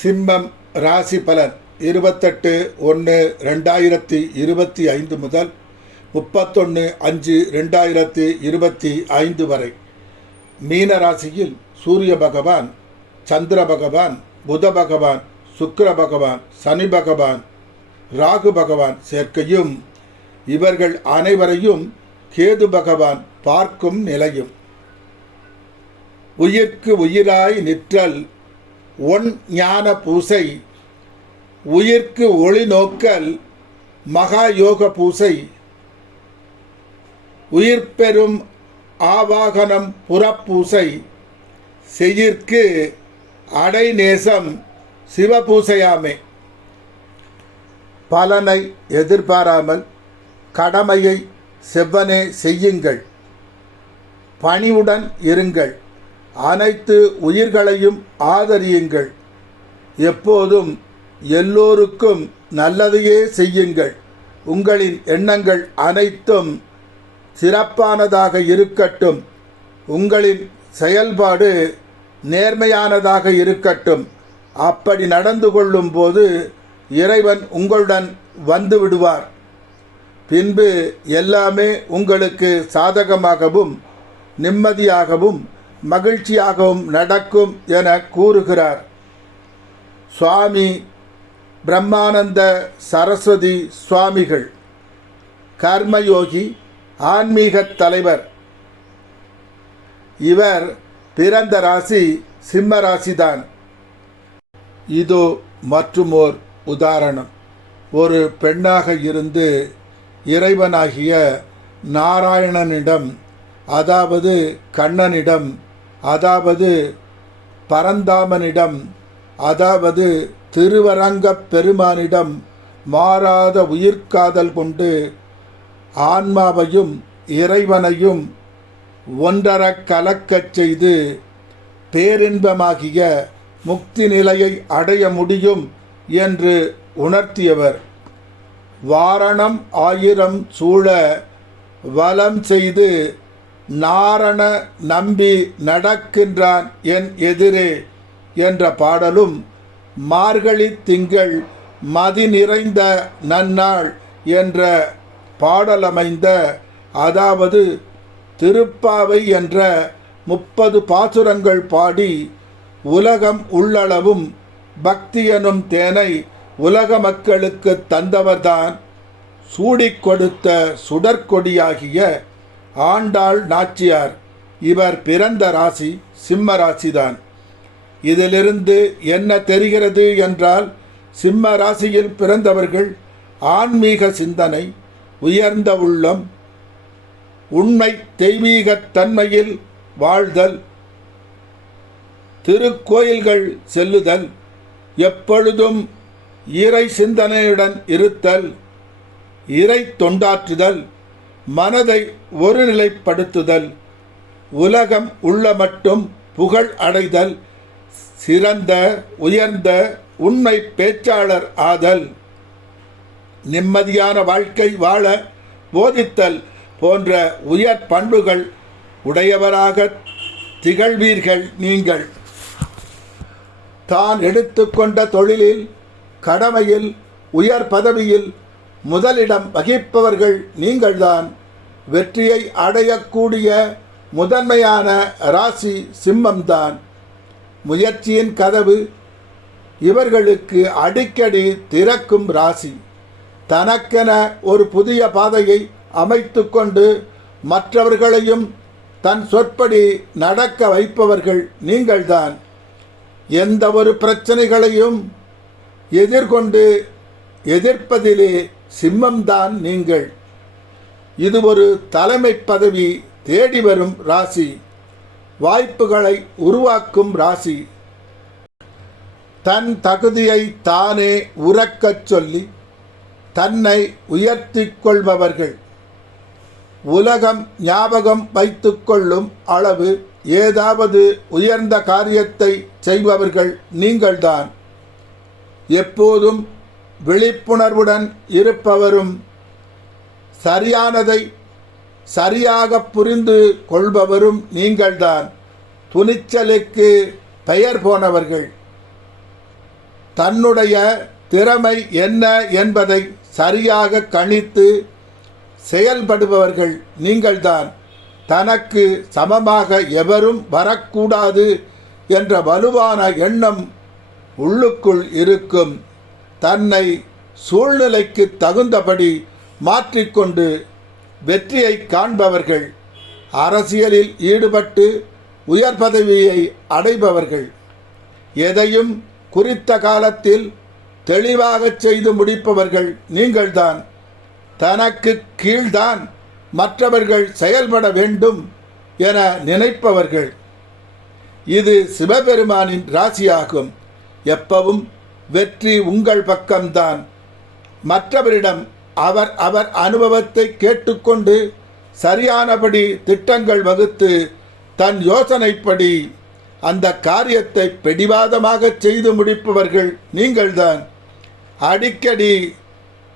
சிம்மம் ராசி பலன் இருபத்தெட்டு ஒன்று ரெண்டாயிரத்தி இருபத்தி ஐந்து முதல் முப்பத்தொன்று அஞ்சு ரெண்டாயிரத்தி இருபத்தி ஐந்து வரை. மீன ராசியில் சூரிய பகவான் சந்திர பகவான் புத பகவான் சுக்கர பகவான் சனி பகவான் ராகு பகவான் சேர்க்கையும் இவர்கள் அனைவரையும் கேது பகவான் பார்க்கும் நிலையும். உயிர்க்கு உயிராய் நிற்றல் ஒன் ஞான பூசை உயிர்க்கு ஒளி நோக்கல் மகா யோக பூசை. உயிர் பெறும் ஆவாகனம் புறப்பூசை. செயிர்க்கு அடைநேசம் சிவபூசையாமே. பலனை எதிர்பாராமல் கடமையை செவ்வனே செய்யுங்கள். பணிவுடன் இருங்கள். அனைத்து உயிர்களையும் ஆதரியுங்கள். எப்போதும் எல்லோருக்கும் நல்லதையே செய்யுங்கள். உங்களின் எண்ணங்கள் அனைத்தும் சிறப்பானதாக இருக்கட்டும். உங்களின் செயல்பாடு நேர்மையானதாக இருக்கட்டும். அப்படி நடந்து கொள்ளும்போது இறைவன் உங்களுடன் வந்து விடுவார். பின்பு எல்லாமே உங்களுக்கு சாதகமாகவும் நிம்மதியாகவும் மகிழ்ச்சியாகவும் நடக்கும் என கூறுகிறார். சுவாமி பிரம்மானந்த சரஸ்வதி சுவாமிகள் கர்மயோகி ஆன்மீகத் தலைவர். இவர் பிறந்த ராசி சிம்ம ராசிதான். இதோ மற்றுமோர் உதாரணம். ஒரு பெண்ணாக இருந்து இறைவனாகிய நாராயணனிடம் அதாவது கண்ணனிடம் அதாவது பரந்தாமனிடம் அதாவது திருவரங்கப் பெருமானிடம் மாறாத உயிர்காதல் கொண்டு ஆன்மாவையும் இறைவனையும் ஒன்றரக் கலக்கச் செய்து பேரின்பமாகிய முக்தி நிலையை அடைய முடியும் என்று உணர்த்தியவர். வாரணம் ஆயிரம் சூழ வலம் செய்து நாரண நம்பி நடக்கின்றான் என் எதிரே என்ற பாடலும் மார்கழி திங்கள் மதி நிறைந்த நன்னாள் என்ற பாடலமைந்த அதாவது திருப்பாவை என்ற முப்பது பாசுரங்கள் பாடி உலகம் உள்ளளவும் பக்தி எனும் தேனை உலக மக்களுக்கு தந்தவர்தான். சூடிக் கொடுத்த சுடற்கொடியாகிய ஆண்டாள் நாச்சியார். இவர் பிறந்த ராசி சிம்ம ராசிதான். இதிலிருந்து என்ன தெரிகிறது என்றால் சிம்ம ராசியில் பிறந்தவர்கள் ஆன்மீக சிந்தனை உயர்ந்த உள்ளம் உண்மை தெய்வீகத்தன்மையில் வாழ்தல் திருக்கோயில்கள் செல்லுதல் எப்பொழுதும் இறை சிந்தனையுடன் இருத்தல் இறை தொண்டாற்றுதல் மனதை ஒருநிலைப்படுத்துதல் உலகம் உள்ள மட்டும் புகழ் அடைதல் சிறந்த உயர்ந்த உண்மை பேச்சாளர் ஆதல் நிம்மதியான வாழ்க்கை வாழ போதித்தல் போன்ற உயர் பண்புகள் உடையவராக திகழ்வீர்கள் நீங்கள். தான் எடுத்துக்கொண்ட தொழிலில் கடமையில் உயர் பதவியில் முதலிடம் வகிப்பவர்கள் நீங்கள்தான். வெற்றியை அடையக்கூடிய முதன்மையான ராசி சிம்மம்தான். முயற்சியின் கதவு இவர்களுக்கு அடிக்கடி திறக்கும் ராசி. தனக்கென ஒரு புதிய பாதையை அமைத்து கொண்டு மற்றவர்களையும் தன் சொற்படி நடக்க வைப்பவர்கள் நீங்கள்தான். எந்த ஒரு பிரச்சனைகளையும் எதிர்கொண்டு எதிர்ப்பதிலே சிம்மம்தான் நீங்கள். இது ஒரு தலைமை பதவி தேடி வரும் ராசி. வாய்ப்புகளை உருவாக்கும் ராசி. தன் தகுதியை தானே உறக்கச் சொல்லி தன்னை உயர்த்தி கொள்பவர்கள். உலகம் ஞாபகம் வைத்துக்கொள்ளும் அளவு ஏதாவது உயர்ந்த காரியத்தை செய்பவர்கள் நீங்கள்தான். எப்போதும் விழிப்புணர்வுடன் இருப்பவரும் சரியானதை சரியாக புரிந்து கொள்பவரும் நீங்கள்தான். துணிச்சலுக்கு பெயர் போனவர்கள். தன்னுடைய திறமை என்ன என்பதை சரியாக கணித்து செயல்படுபவர்கள் நீங்கள்தான். தனக்கு சமமாக எவரும் வரக்கூடாது என்ற வலுவான எண்ணம் உள்ளுக்குள் இருக்கும். தன்னை சூழ்நிலைக்கு தகுந்தபடி மாற்றிக்கொண்டு வெற்றியை காண்பவர்கள் அரசியலில் ஈடுபட்டு உயர் பதவியை அடைபவர்கள். எதையும் குறித்த காலத்தில் தெளிவாகச் செய்து முடிப்பவர்கள் நீங்கள்தான். தனக்கு கீழ்தான் மற்றவர்கள் செயல்பட வேண்டும் என நினைப்பவர்கள். இது சிவபெருமானின் ராசியாகும். எப்பவும் வெற்றி உங்கள் பக்கம்தான். மற்றவரிடம் அவர் அவர் அனுபவத்தை கேட்டுக்கொண்டு சரியானபடி திட்டங்கள் வகுத்து தன் யோசனைப்படி அந்த காரியத்தை பிடிவாதமாக செய்து முடிப்பவர்கள் நீங்கள்தான். அடிக்கடி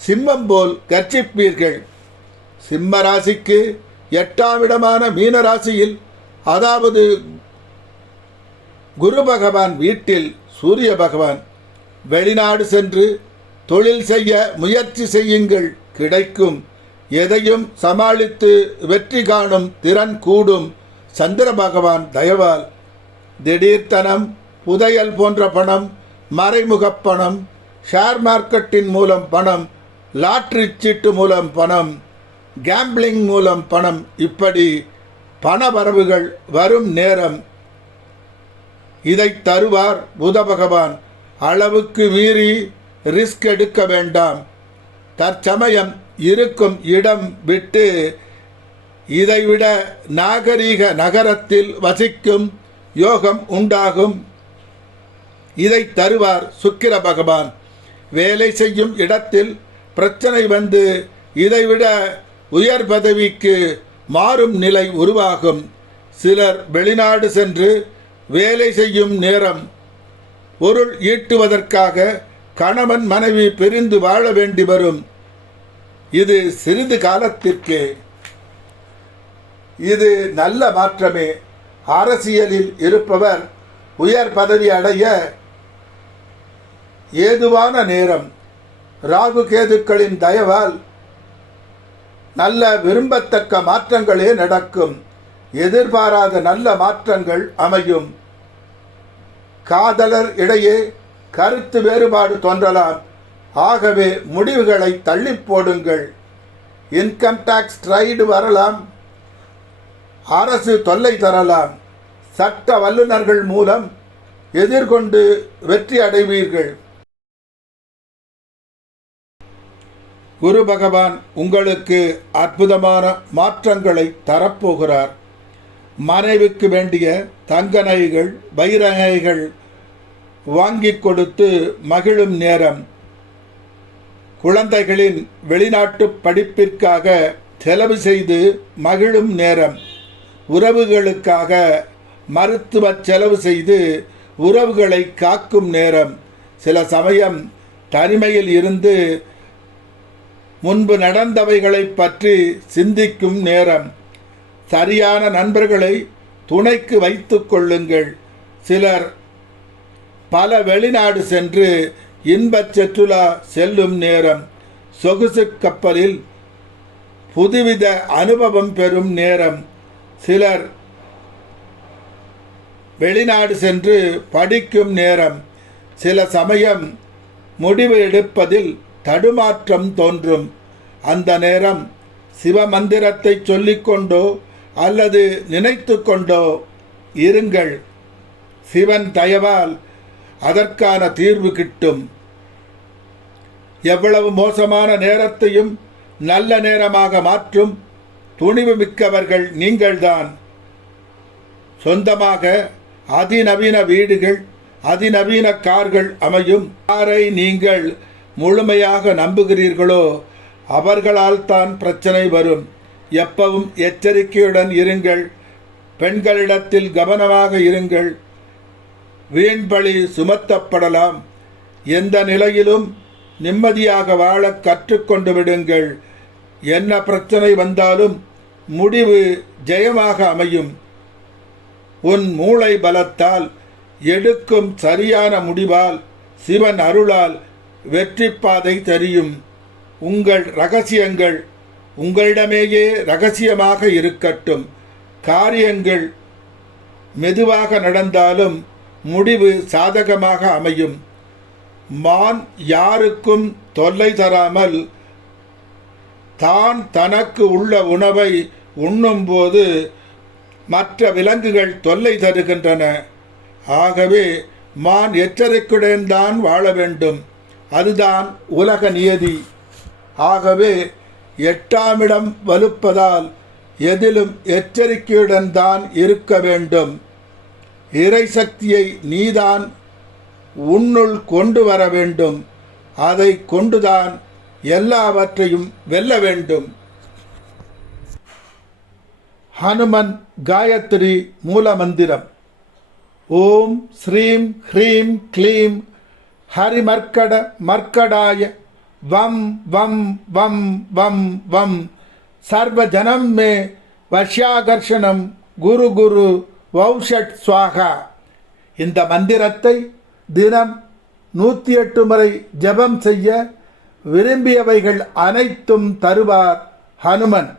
சிம்மம் போல் கர்ச்சிப்பீர்கள். சிம்ம ராசிக்கு எட்டாம் இடமான மீன ராசியில் அதாவது குரு பகவான் வீட்டில் சூரிய பகவான் வெளிநாடு சென்று தொழில் செய்ய முயற்சி செய்யுங்கள். கிடைக்கும். எதையும் சமாளித்து வெற்றி காணும் திறன் கூடும். சந்திர பகவான் தயவால் திடீர்த்தனம் புதையல் போன்ற பணம் மறைமுகப் பணம் ஷேர் மார்க்கெட்டின் மூலம் பணம் லாட்ரி சீட்டு மூலம் பணம் கேம்பிளிங் மூலம் பணம் இப்படி பண வரவுகள் வரும் நேரம். இதை தருவார் புத பகவான். அளவுக்கு மீறி ரிஸ்க் எடுக்க வேண்டாம். தற்சமயம் இருக்கும் இடம் விட்டு இதைவிட நாகரீக நகரத்தில் வசிக்கும் யோகம் உண்டாகும். இதை தருவார் சுக்கிர பகவான். வேலை செய்யும் இடத்தில் பிரச்சனை வந்து இதைவிட உயர் பதவிக்கு மாறும் நிலை உருவாகும். சிலர் வெளிநாடு சென்று வேலை செய்யும் நேரம் பொருள் ஈட்டுவதற்காக கணவன் மனைவி பிரிந்து வாழ வேண்டி வரும். இது சிறிது காலத்திற்கே. இது நல்ல மாற்றமே. அரசியலில் இருப்பவர் உயர் பதவி அடைய ஏதுவான நேரம். ராகு கேதுக்களின் தயவால் நல்ல விரும்பத்தக்க மாற்றங்களே நடக்கும். எதிர்பாராத நல்ல மாற்றங்கள் அமையும். காதலர் இடையே கருத்து வேறுபாடு தோன்றலாம் ஆகவே முடிவுகளை தள்ளி போடுங்கள். இன்கம் டாக்ஸ் ரைடு வரலாம். அரசு தொல்லை தரலாம். சட்ட வல்லுநர்கள் மூலம் எதிர்கொண்டு வெற்றி அடைவீர்கள். குரு பகவான் உங்களுக்கு அற்புதமான மாற்றங்களை தரப்போகிறார். மனைவிக்கு வேண்டிய தங்க நகைகள் வைர நகைகள் வாங்கி கொடுத்து மகிழும் நேரம். குழந்தைகளின் வெளிநாட்டு படிப்பிற்காக செலவு செய்து மகிழும் நேரம். உறவுகளுக்காக மருத்துவ செலவு செய்து உறவுகளை காக்கும் நேரம். சில சமயம் தனிமையில் இருந்து முன்பு நடந்தவைகளை பற்றி சிந்திக்கும் நேரம். சரியான நண்பர்களை துணைக்கு வைத்து கொள்ளுங்கள். சிலர் பல வெளிநாடு சென்று இன்பச் சுற்றுலா செல்லும் நேரம். சொகுசு கப்பலில் புதுவித அனுபவம் பெறும் நேரம். சிலர் வெளிநாடு சென்று படிக்கும் நேரம். சில சமயம் முடிவு எடுப்பதில் தடுமாற்றம் தோன்றும். அந்த நேரம் சிவமந்திரத்தை சொல்லிக்கொண்டோ அல்லது நினைத்து கொண்டோ இருங்கள். சிவன் தயவால் அதற்கான தீர்வு கிட்டும். எவ்வளவு மோசமான நேரத்தையும் நல்ல நேரமாக மாற்றும் துணிவு மிக்கவர்கள் நீங்கள்தான். சொந்தமாக அதிநவீன வீடுகள் அதிநவீன கார்கள் அமையும் காரை நீங்கள் முழுமையாக நம்புகிறீர்களோ அவர்களால் தான் பிரச்சனை வரும். எப்பவும் எச்சரிக்கையுடன் இருங்கள். பெண்களிடத்தில் கவனமாக இருங்கள். வீண்பழி சுமத்தப்படலாம். எந்த நிலையிலும் நிம்மதியாக வாழ கற்றுக்கொண்டு விடுங்கள். என்ன பிரச்சனை வந்தாலும் முடிவு ஜெயமாக அமையும். உன் மூளை பலத்தால் எடுக்கும் சரியான முடிவால் சிவன் அருளால் வெற்றி பாதை தெரியும். உங்கள் ரகசியங்கள் உங்களிடமேயே ரகசியமாக இருக்கட்டும். காரியங்கள் மெதுவாக நடந்தாலும் முடிவு சாதகமாக அமையும். மான் யாருக்கும் தொல்லை தராமல் தான் தனக்கு உள்ள உணவை உண்ணும்போது மற்ற விலங்குகள் தொல்லை தருகின்றன. ஆகவே மான் எச்சரிக்கையுடன் தான் வாழ வேண்டும். அதுதான் உலக நியதி. ஆகவே எட்டாம் இடம் வலுப்பதால் எதிலும் எச்சரிக்கையுடன் தான் இருக்க வேண்டும். இறை சக்தியை நீதான் உன்னுள் கொண்டு வர வேண்டும். அதை கொண்டுதான் எல்லாவற்றையும் வெல்ல வேண்டும். ஹனுமன் காயத்ரி மூலமந்திரம். ஓம் ஸ்ரீம் ஹ்ரீம் க்ளீம் ஹரிமர்க்கட மர்க்கடாய வம் வம் வம் வம் வம். சர்வஜனம் மே வஷ்யாகர்ஷணம் குரு குரு வௌஷட் சுவாகா. இந்த மந்திரத்தை தினம் நூற்றி எட்டு முறை ஜெபம் செய்ய விரும்பியவைகள் அனைத்தும் தருவார் ஹனுமன்.